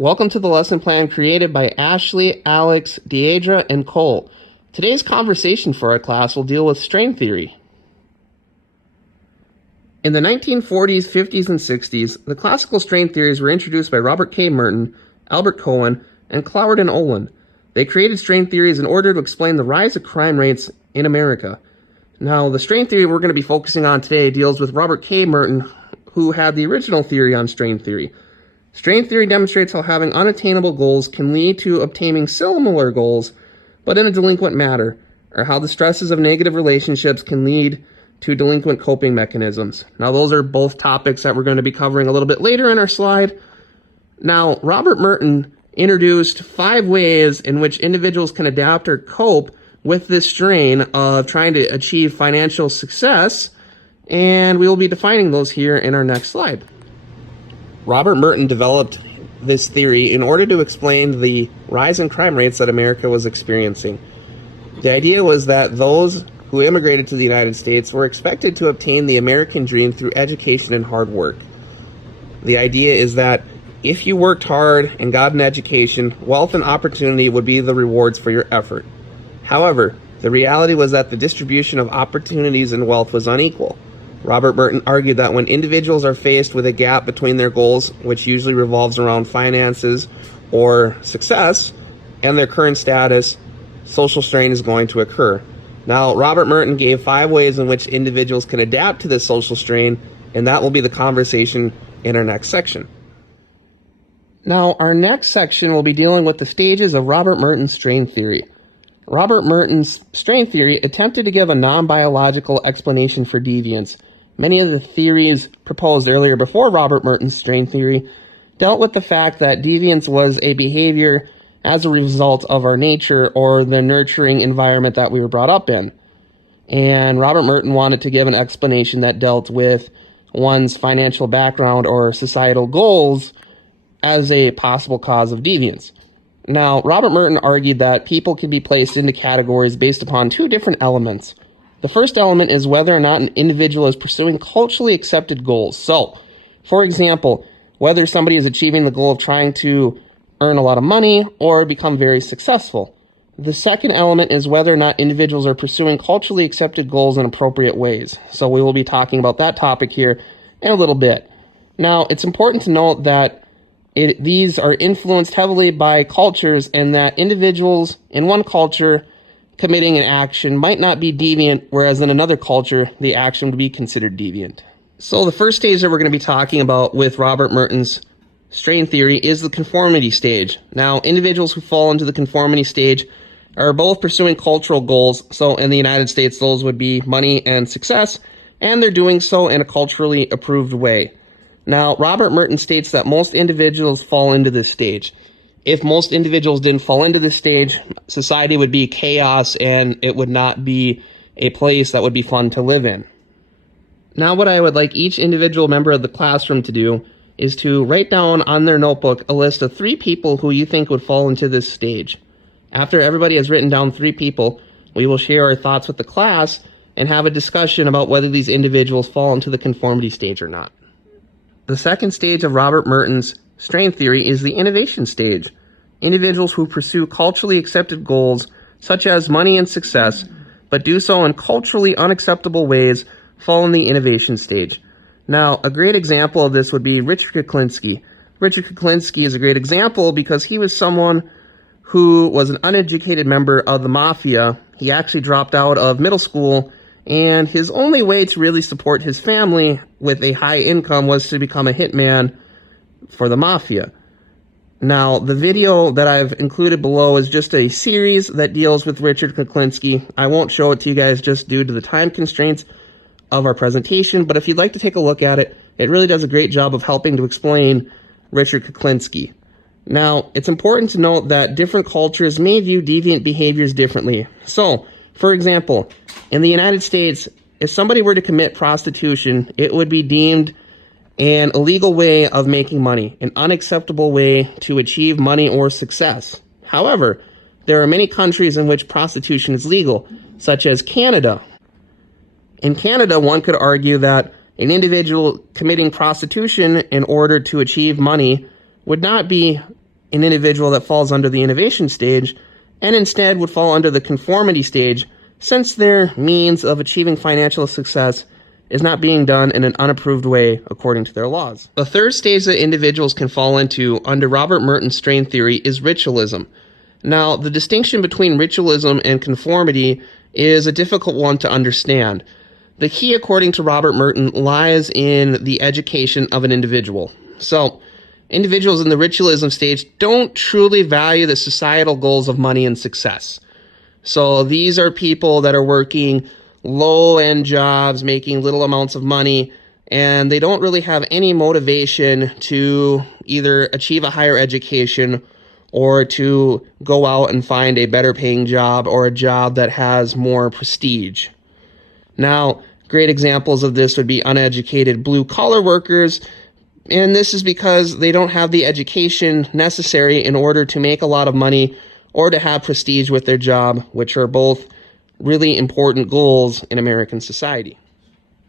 Welcome to the lesson plan created by Ashley, Alex, Deidre, and Cole. Today's conversation for our class will deal with strain theory. In the 1940s, 50s, and 60s, the classical strain theories were introduced by Robert K. Merton, Albert Cohen, and Cloward and Olin. They created strain theories in order to explain the rise of crime rates in America. Now, the strain theory we're going to be focusing on today deals with Robert K. Merton, who had the original theory on strain theory. Strain theory demonstrates how having unattainable goals can lead to obtaining similar goals, but in a delinquent manner, or how the stresses of negative relationships can lead to delinquent coping mechanisms. Now, those are both topics that we're going to be covering a little bit later in our slide. Now, Robert Merton introduced 5 ways in which individuals can adapt or cope with this strain of trying to achieve financial success, and we will be defining those here in our next slide. Robert Merton developed this theory in order to explain the rise in crime rates that America was experiencing. The idea was that those who immigrated to the United States were expected to obtain the American dream through education and hard work. The idea is that if you worked hard and got an education, wealth and opportunity would be the rewards for your effort. However, the reality was that the distribution of opportunities and wealth was unequal. Robert Merton argued that when individuals are faced with a gap between their goals, which usually revolves around finances or success, and their current status, social strain is going to occur. Now, Robert Merton gave 5 ways in which individuals can adapt to this social strain, and that will be the conversation in our next section. Now, our next section will be dealing with the stages of Robert Merton's strain theory. Robert Merton's strain theory attempted to give a non-biological explanation for deviance. Many of the theories proposed earlier before Robert Merton's strain theory dealt with the fact that deviance was a behavior as a result of our nature or the nurturing environment that we were brought up in. And Robert Merton wanted to give an explanation that dealt with one's financial background or societal goals as a possible cause of deviance. Now, Robert Merton argued that people can be placed into categories based upon 2 different elements. The first element is whether or not an individual is pursuing culturally accepted goals. So, for example, whether somebody is achieving the goal of trying to earn a lot of money or become very successful. The second element is whether or not individuals are pursuing culturally accepted goals in appropriate ways. So we will be talking about that topic here in a little bit. Now, it's important to note that these are influenced heavily by cultures, and that individuals in one culture committing an action might not be deviant, whereas in another culture, the action would be considered deviant. So the first stage that we're going to be talking about with Robert Merton's strain theory is the conformity stage. Now, individuals who fall into the conformity stage are both pursuing cultural goals. So in the United States, those would be money and success, and they're doing so in a culturally approved way. Now, Robert Merton states that most individuals fall into this stage. If most individuals didn't fall into this stage, society would be chaos and it would not be a place that would be fun to live in. Now, what I would like each individual member of the classroom to do is to write down on their notebook a list of 3 people who you think would fall into this stage. After everybody has written down 3 people, we will share our thoughts with the class and have a discussion about whether these individuals fall into the conformity stage or not. The second stage of Robert Merton's strain theory is the innovation stage. Individuals who pursue culturally accepted goals, such as money and success, but do so in culturally unacceptable ways, fall in the innovation stage. Now, a great example of this would be Richard Kuklinski. Richard Kuklinski is a great example because he was someone who was an uneducated member of the mafia. He actually dropped out of middle school, and his only way to really support his family with a high income was to become a hitman for the mafia. Now, the video that I've included below is just a series that deals with Richard Kuklinski. I won't show it to you guys just due to the time constraints of our presentation, but if you'd like to take a look at it, it really does a great job of helping to explain Richard Kuklinski. Now, it's important to note that different cultures may view deviant behaviors differently. So, for example, in the United States, if somebody were to commit prostitution, it would be deemed an illegal way of making money, an unacceptable way to achieve money or success. However, there are many countries in which prostitution is legal, such as Canada. In Canada, one could argue that an individual committing prostitution in order to achieve money would not be an individual that falls under the innovation stage, and instead would fall under the conformity stage, since their means of achieving financial success is not being done in an unapproved way according to their laws. The third stage that individuals can fall into under Robert Merton's strain theory is ritualism. Now, the distinction between ritualism and conformity is a difficult one to understand. The key, according to Robert Merton, lies in the education of an individual. So, individuals in the ritualism stage don't truly value the societal goals of money and success. So these are people that are working low-end jobs, making little amounts of money, and they don't really have any motivation to either achieve a higher education or to go out and find a better paying job or a job that has more prestige. Now, great examples of this would be uneducated blue-collar workers, and this is because they don't have the education necessary in order to make a lot of money or to have prestige with their job, which are both really important goals in American society.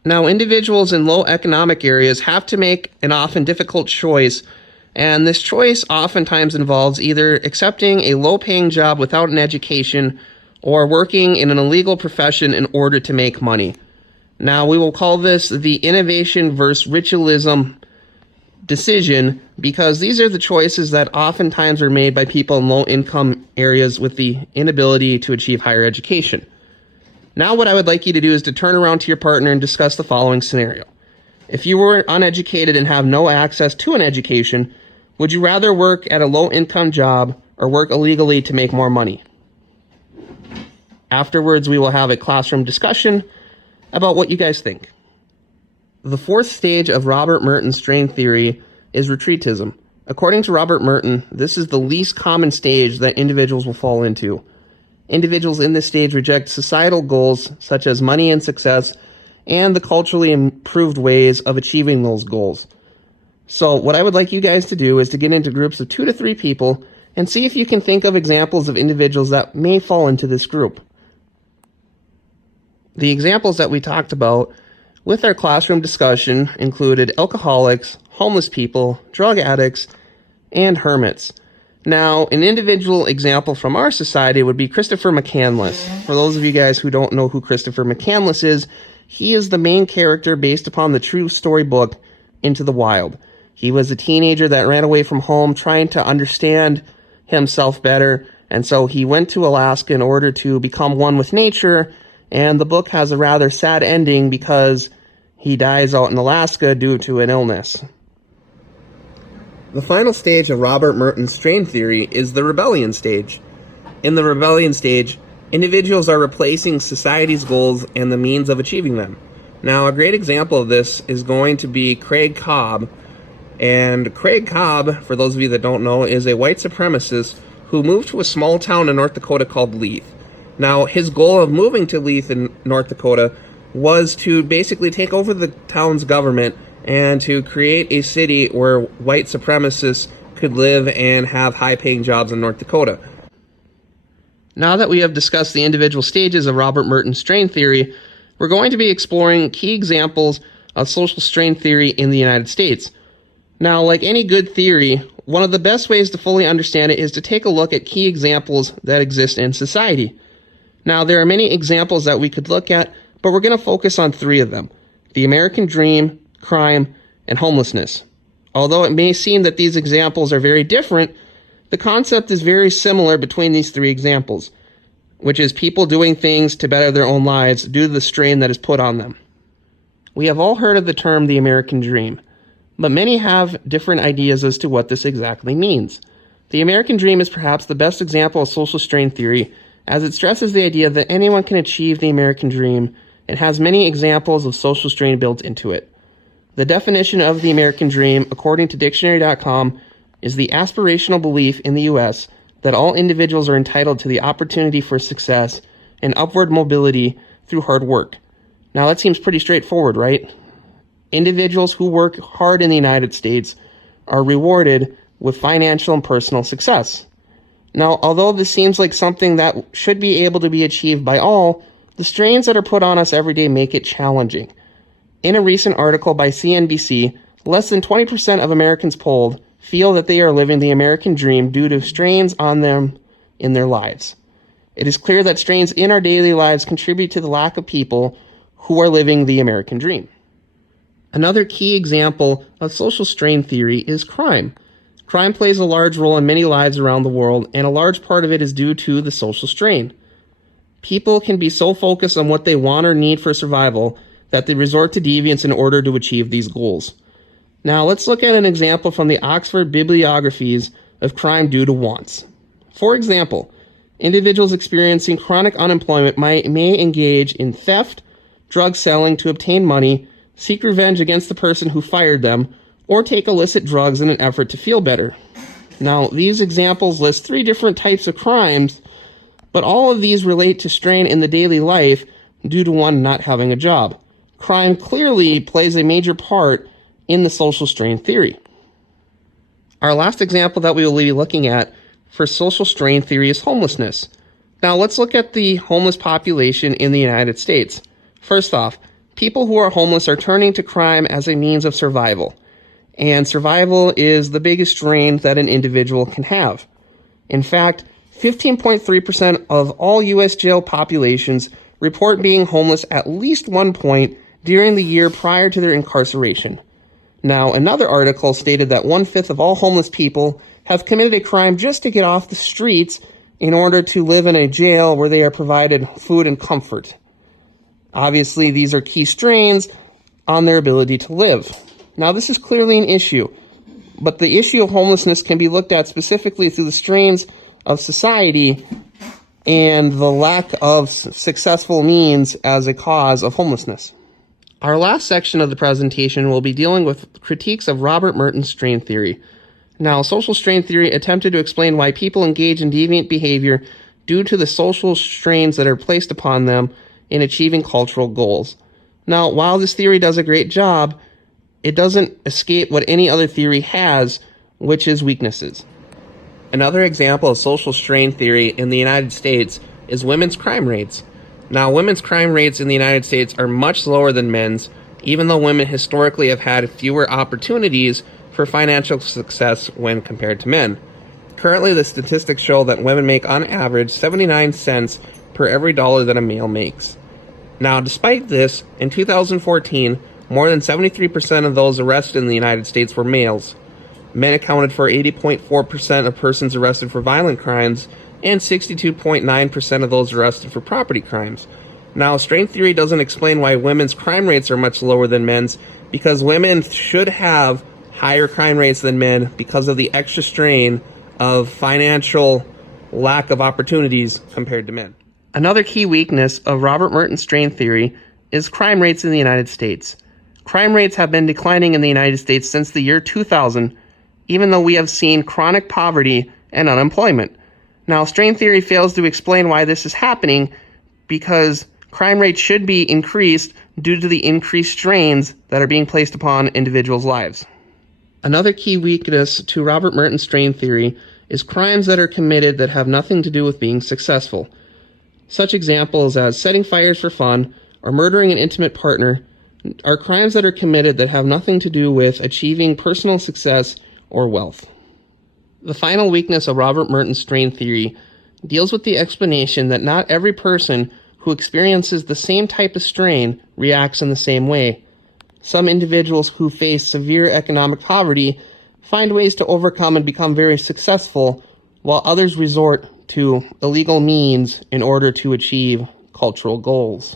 Now, individuals in low economic areas have to make an often difficult choice, and this choice oftentimes involves either accepting a low-paying job without an education or working in an illegal profession in order to make money. Now, we will call this the innovation versus ritualism decision, because these are the choices that oftentimes are made by people in low-income areas with the inability to achieve higher education. Now what I would like you to do is to turn around to your partner and discuss the following scenario. If you were uneducated and have no access to an education, would you rather work at a low-income job or work illegally to make more money? Afterwards, we will have a classroom discussion about what you guys think. The fourth stage of Robert Merton's strain theory is retreatism. According to Robert Merton, this is the least common stage that individuals will fall into. Individuals in this stage reject societal goals such as money and success and the culturally improved ways of achieving those goals. So what I would like you guys to do is to get into groups of 2 to 3 people and see if you can think of examples of individuals that may fall into this group. The examples that we talked about with our classroom discussion included alcoholics, homeless people, drug addicts, and hermits. Now, an individual example from our society would be Christopher McCandless. For those of you guys who don't know who Christopher McCandless is, he is the main character based upon the true story book Into the Wild. He was a teenager that ran away from home trying to understand himself better, and so he went to Alaska in order to become one with nature, and the book has a rather sad ending because he dies out in Alaska due to an illness. The final stage of Robert Merton's strain theory is the rebellion stage. In the rebellion stage, individuals are replacing society's goals and the means of achieving them. Now, a great example of this is going to be Craig Cobb. And Craig Cobb, for those of you that don't know, is a white supremacist who moved to a small town in North Dakota called Leith. Now, his goal of moving to Leith in North Dakota was to basically take over the town's government and to create a city where white supremacists could live and have high-paying jobs in North Dakota. Now that we have discussed the individual stages of Robert Merton's strain theory, we're going to be exploring key examples of social strain theory in the United States. Now, like any good theory, one of the best ways to fully understand it is to take a look at key examples that exist in society. Now, there are many examples that we could look at, but we're going to focus on 3 of them: the American dream, crime, and homelessness. Although it may seem that these examples are very different, the concept is very similar between these 3 examples, which is people doing things to better their own lives due to the strain that is put on them. We have all heard of the term the American dream, but many have different ideas as to what this exactly means. The American dream is perhaps the best example of social strain theory, as it stresses the idea that anyone can achieve the American dream and has many examples of social strain built into it. The definition of the American dream, according to dictionary.com, is the aspirational belief in the U.S. that all individuals are entitled to the opportunity for success and upward mobility through hard work. Now that seems pretty straightforward, right? Individuals who work hard in the United States are rewarded with financial and personal success. Now, although this seems like something that should be able to be achieved by all, the strains that are put on us every day make it challenging. In a recent article by CNBC, less than 20% of Americans polled feel that they are living the American dream due to strains on them in their lives. It is clear that strains in our daily lives contribute to the lack of people who are living the American dream. Another key example of social strain theory is crime. Crime plays a large role in many lives around the world, and a large part of it is due to the social strain. People can be so focused on what they want or need for survival that they resort to deviance in order to achieve these goals. Now, let's look at an example from the Oxford bibliographies of crime due to wants. For example, individuals experiencing chronic unemployment may engage in theft, drug selling to obtain money, seek revenge against the person who fired them, or take illicit drugs in an effort to feel better. Now, these examples list 3 different types of crimes, but all of these relate to strain in the daily life due to one not having a job. Crime clearly plays a major part in the social strain theory. Our last example that we will be looking at for social strain theory is homelessness. Now, let's look at the homeless population in the United States. First off, people who are homeless are turning to crime as a means of survival. And survival is the biggest strain that an individual can have. In fact, 15.3% of all U.S. jail populations report being homeless at least one point during the year prior to their incarceration. Now, another article stated that 1/5 of all homeless people have committed a crime just to get off the streets in order to live in a jail where they are provided food and comfort. Obviously, these are key strains on their ability to live. Now, this is clearly an issue, but the issue of homelessness can be looked at specifically through the strains of society and the lack of successful means as a cause of homelessness. Our last section of the presentation will be dealing with critiques of Robert Merton's strain theory. Now, social strain theory attempted to explain why people engage in deviant behavior due to the social strains that are placed upon them in achieving cultural goals. Now, while this theory does a great job, it doesn't escape what any other theory has, which is weaknesses. Another example of social strain theory in the United States is women's crime rates. Now, women's crime rates in the United States are much lower than men's, even though women historically have had fewer opportunities for financial success when compared to men. Currently, the statistics show that women make on average 79 cents per every dollar that a male makes. Now, despite this, in 2014, more than 73% of those arrested in the United States were males. Men accounted for 80.4% of persons arrested for violent crimes and 62.9% of those arrested for property crimes. Now, strain theory doesn't explain why women's crime rates are much lower than men's, because women should have higher crime rates than men because of the extra strain of financial lack of opportunities compared to men. Another key weakness of Robert Merton's strain theory is crime rates in the United States. Crime rates have been declining in the United States since the year 2000, even though we have seen chronic poverty and unemployment. Now, strain theory fails to explain why this is happening, because crime rates should be increased due to the increased strains that are being placed upon individuals' lives. Another key weakness to Robert Merton's strain theory is crimes that are committed that have nothing to do with being successful. Such examples as setting fires for fun or murdering an intimate partner are crimes that are committed that have nothing to do with achieving personal success or wealth. The final weakness of Robert Merton's strain theory deals with the explanation that not every person who experiences the same type of strain reacts in the same way. Some individuals who face severe economic poverty find ways to overcome and become very successful, while others resort to illegal means in order to achieve cultural goals.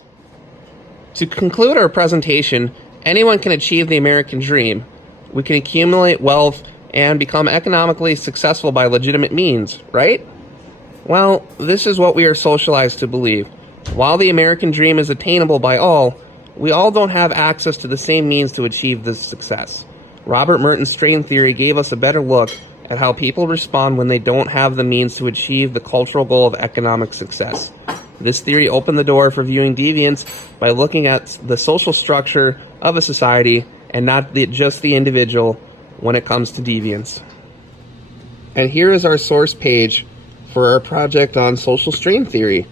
To conclude our presentation, anyone can achieve the American dream. We can accumulate wealth and become economically successful by legitimate means, right? Well, this is what we are socialized to believe. While the American dream is attainable by all, we all don't have access to the same means to achieve this success. Robert Merton's strain theory gave us a better look at how people respond when they don't have the means to achieve the cultural goal of economic success. This theory opened the door for viewing deviance by looking at the social structure of a society and not just the individual when it comes to deviance. And here is our source page for our project on social strain theory.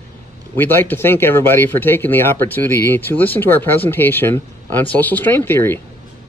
We'd like to thank everybody for taking the opportunity to listen to our presentation on social strain theory.